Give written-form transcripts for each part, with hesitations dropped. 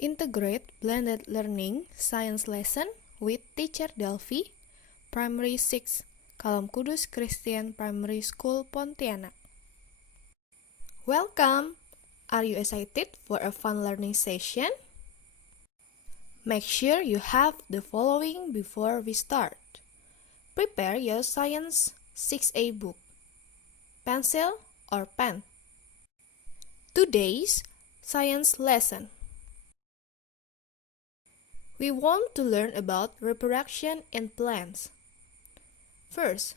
Integrate blended learning science lesson with teacher Delvi, Primary 6, Kalam Kudus Christian Primary School, Pontianak. Welcome! Are you excited for a fun learning session? Make sure you have the following before we start. Prepare your Science 6A book, pencil or pen. Today's science lesson. We want to learn about reproduction in plants. First,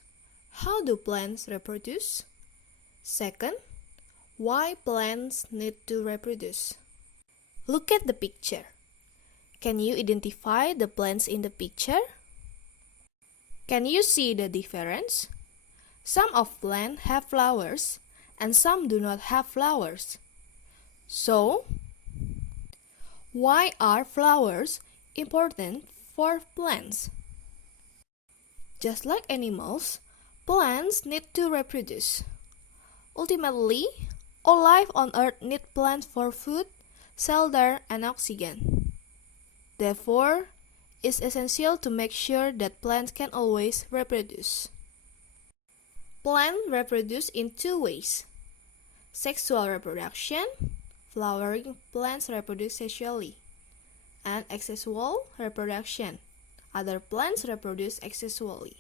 how do plants reproduce? Second, why plants need to reproduce? Look at the picture. Can you identify the plants in the picture? Can you see the difference? Some of plants have flowers and some do not have flowers. So, why are flowers important for plants? Just like animals, plants need to reproduce. Ultimately, all life on Earth need plants for food, shelter, and oxygen. Therefore, it's essential to make sure that plants can always reproduce. Plants reproduce in two ways. Sexual reproduction, flowering plants reproduce sexually, and asexual reproduction, other plants reproduce asexually.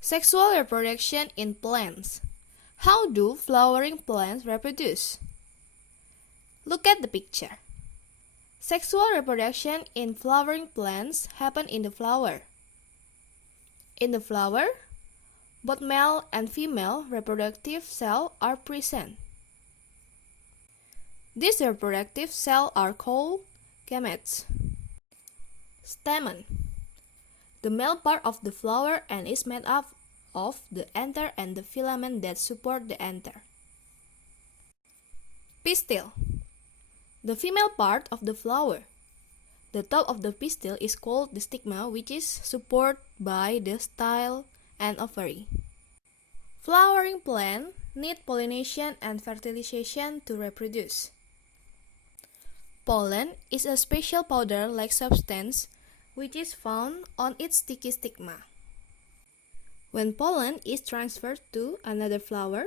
Sexual reproduction in plants. How do flowering plants reproduce? Look at the picture. Sexual reproduction in flowering plants happen in the flower. In the flower, both male and female reproductive cells are present. These reproductive cells are called gametes. Stamen. The male part of the flower and is made up of the anther and the filament that support the anther. Pistil. The female part of the flower. The top of the pistil is called the stigma, which is supported by the style and ovary. Flowering plants need pollination and fertilization to reproduce. Pollen is a special powder-like substance which is found on its sticky stigma. When pollen is transferred to another flower,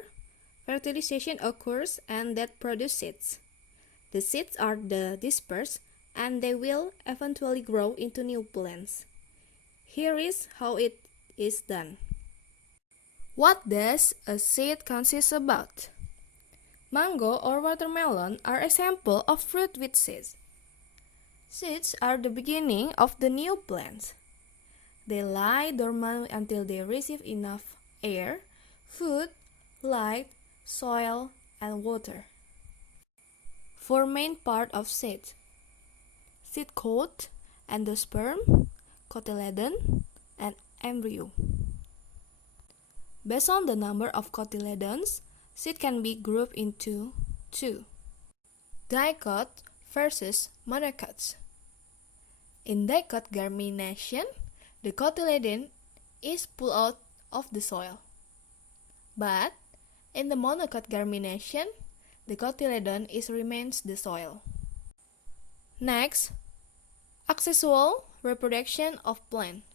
fertilization occurs and that produces seeds. The seeds are dispersed and they will eventually grow into new plants. Here is how it is done. What does a seed consist about? Mango or watermelon are examples of fruit with seeds. Seeds are the beginning of the new plants. They lie dormant until they receive enough air, food, light, soil, and water. Four main parts of seeds: seed coat, endosperm, cotyledon, and embryo. Based on the number of cotyledons, seed can be grouped into two: dicot versus monocot. In dicot germination, the cotyledon is pulled out of the soil. But in the monocot germination, the cotyledon remains the soil. Next, asexual reproduction of plants.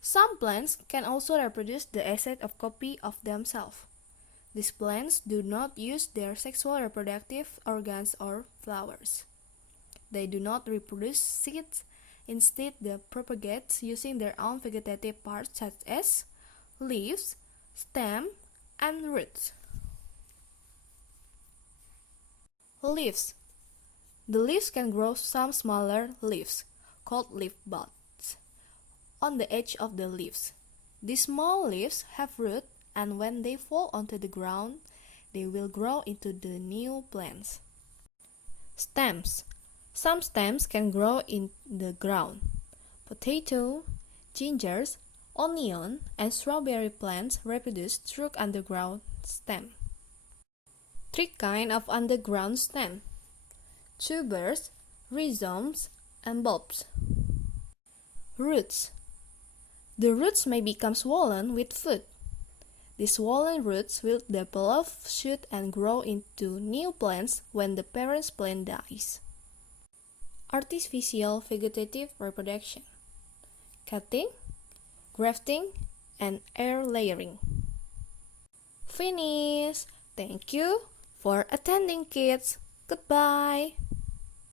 Some plants can also reproduce the exact copy of themselves. These plants do not use their sexual reproductive organs or flowers. They do not reproduce seeds. Instead, they propagate using their own vegetative parts such as leaves, stem, and roots. Leaves. The leaves can grow some smaller leaves, called leaf buds, on the edge of the leaves. These small leaves have roots, and when they fall onto the ground, they will grow into the new plants. Stems. Some stems can grow in the ground. Potato, gingers, onion, and strawberry plants reproduce through underground stem. Three kinds of underground stem: tubers, rhizomes, and bulbs. Roots. The roots may become swollen with food. These swollen roots will develop, shoot, and grow into new plants when the parent plant dies. artificial vegetative reproduction, cutting, grafting, and air layering. Finish! Thank you for attending, kids. Goodbye!